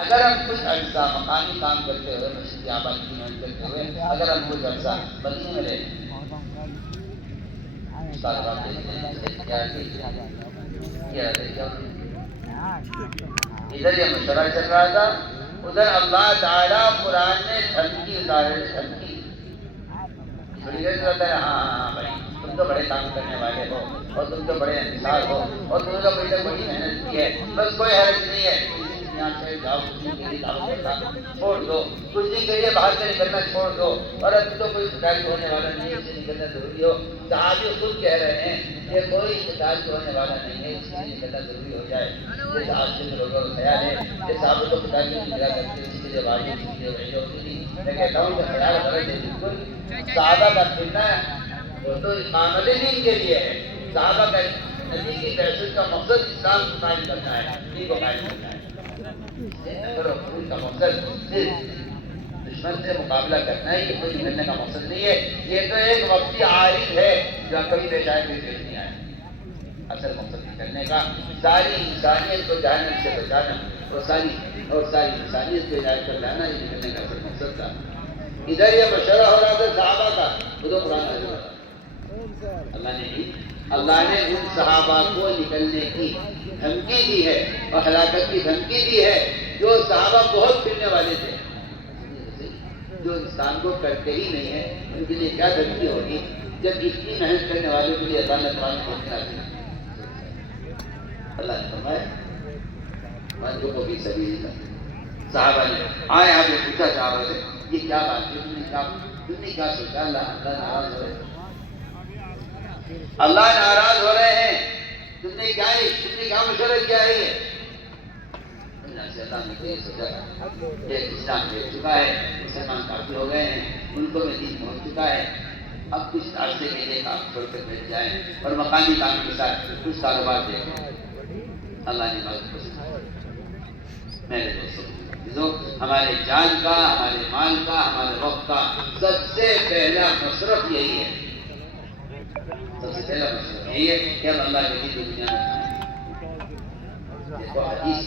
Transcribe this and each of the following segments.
اگر ہم کچھ عرصہ مقامی کام کرتے ہوئے مسجد آباد کی محنت کرتے ہوئے اگر ہم کچھ عرصہ مدینے میں رہے ادھر یہ مشورہ چل رہا تھا، ادھر اللہ تعالیٰ قرآن نے دھمکی اتارے، دھمکی تھوڑی دیر ہوتا ہے، ہاں بھائی تم تو بڑے کام کرنے والے ہو اور تم تو بڑے انصاف ہو اور تم نے تو بڑی محنت کی ہے، بس کوئی حرج نہیں ہے، یہاں سے جاؤ کچھ دن کے لیے دعوت کرنا چھوڑ دو، کچھ دن کے لیے باہر سے نکلنا چھوڑ دو، اور اب تو کوئی شکایت ہونے والا نہیں ہے، اس سے نکلنا ضروری ہو۔ صحابی خود کہہ رہے ہیں کہ کوئی شکایت ہونے والا نہیں ہے، اس سے نکلنا ضروری ہو جائے۔ جیسے آج کے لوگوں کا خیال ہے کہ صاحب تو خدا کی نگاہ کرتے اسی کے لیے واجب اسی کے لیے وحی ہوتی تھی، میں کہتا ہوں کہ خیال غلط ہے بالکل۔ صحابہ کا پھرنا وہ تو امام دین کے لیے ہے، صحابہ کا نبی کی بحثت کا مقصد اسلام کو قائم کرنا ہے، دین کو قائم کرنا ہے۔ کا مقصد صرف دشمن سے مقابلہ کرنا ہے، یہ کوئی نکلنے کا مقصد نہیں ہے، یہ تو ایک وقتی عارض ہے جو کبھی پیش آئے کوئی پیش نہیں آئے۔ اصل مقصد نکلنے کا ساری انسانیت کو جہنم سے بچانا اور ساری انسانیت کو ہدایت پر لانا، یہ نکلنے کا اصل مقصد تھا۔ ادھر یہ مشورہ ہو رہا تھا صحابہ کا، وہ تو قرآن نازل ہو رہا تھا۔ اللہ نے ان صحابہ کو نکلنے کی دھمکی دی ہے اور ہلاکت کی دھمکی دی ہے، جو صحابہ بہت پھرنے والے تھے، جو انسان کو کرتے ہی نہیں ہے، ان کے لیے کیا دھمکی ہوگی جب اتنی محنت کرنے والوں کے لیے اللہ نے قرآن پہنچنا دیا۔ اللہ نے فرمایا منجو کو بھی سبھی صحابہ نے آئے آپ نے پوچھا صحابہ سے یہ کیا بات ہے، تم نے کیا سوچا؟ اللہ ناراض ہو رہے ہیں، اللہ ناراض ہو رہے ہیں، تم نے کیا مشورہ کیا ہے؟ یہ اللہ نے یہ سوچا کہ اسلام دیکھ چکا ہے، مسلمان کافی ہو گئے ہیں، ملکوں میں دین پہنچ چکا ہے، اب کچھ عرصے کے لیے کام چھوڑ کر بیٹھ جائیں اور مقامی کام کے ساتھ کچھ کاروبار دیکھیں۔ اللہ نے بات کو میرے دوستوں، ہمارے جان کا، ہمارے مال کا، ہمارے وقت کا سب سے پہلا مصرف یہی ہے، سب سے پہلا مصرف یہی ہے کہ ہم اللہ کے دین دنیا میں کھائیں۔ دیکھو حدیث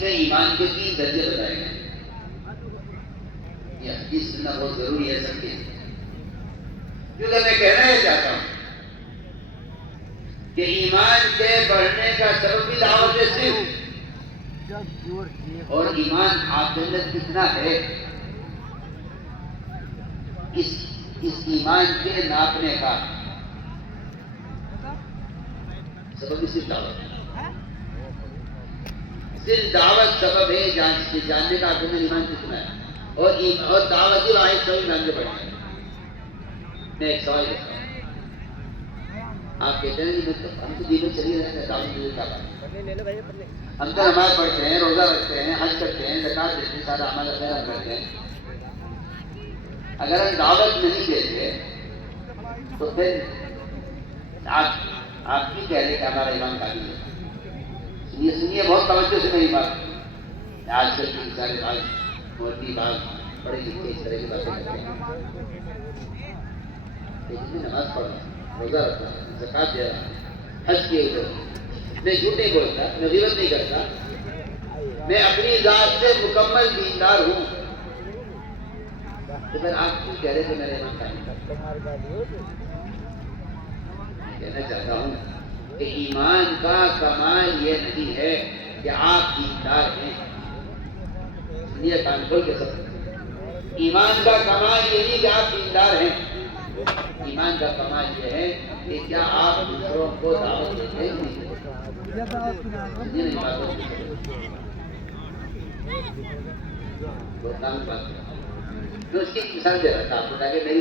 میں ایمان کے 3 درجے بتائے گئے، یہ حدیث سننا بہت ضروری ہے سب کے لیے، کیونکہ میں کہنا یہ چاہتا ہوں کہ ایمان کے بڑھنے کا سبب بھی دعوت ہے صرف، اور ایمان آپ کے اندر کتنا ہے اس ایمان کے ناپنے کا سبب بھی صرف دعوت ہے، صرف دعوت سبب ہے جاننے کا آپ کے اندر ایمان کتنا ہے، اور دعوت واحد سبھی مان کے بڑھنا ہے۔ میں ایک سوال کرتا ہوں، آپ کہتے ہیں کہ ہم تو دین میں چلی رہے ہیں، ہم تو نماز پڑھتے ہیں، روزہ رکھتے ہیں، حج کرتے ہیں، زکات دیتے ہیں، سارا اعمال خیر کرتے ہیں، اگر ہم دعوت نہیں دیتے تو پھر آپ کی کہہ رہے کہ ہمارا ایمان قابل ہے۔ سنیے بہت توجہ سے میری بات، آج کل کے سارے بھائی مولوی بھائی پڑھے لکھے اس طرح کی باتیں کرتے ہیں، لیکن میں نماز پڑھ رہا ہوں، روزہ رکھ رہا ہوں، زکات دے رہا ہوں، حج کیے ہوئے ہوں، میں جھوٹ نہیں بولتا، میں غیبت نہیں کرتا، میں اپنی ذات سے مکمل دیندار ہوں، تو پھر آپ کیوں کہہ رہے تھے میرے ایمان قابل؟ کہنا چاہتا ہوں کہ ایمان کا کمال یہ نہیں ہے کہ آپ دیندار ہیں، سنیے کان کھول کے سب، ایمان کا کمال یہ نہیں کہ آپ دیندار ہیں، ایمان کا کمال یہ ہے کہ کیا آپ دوسروں کو دعوت دیتے ہیں؟ میں اس کی مثال دے رہا تھا آپ کو تاکہ میری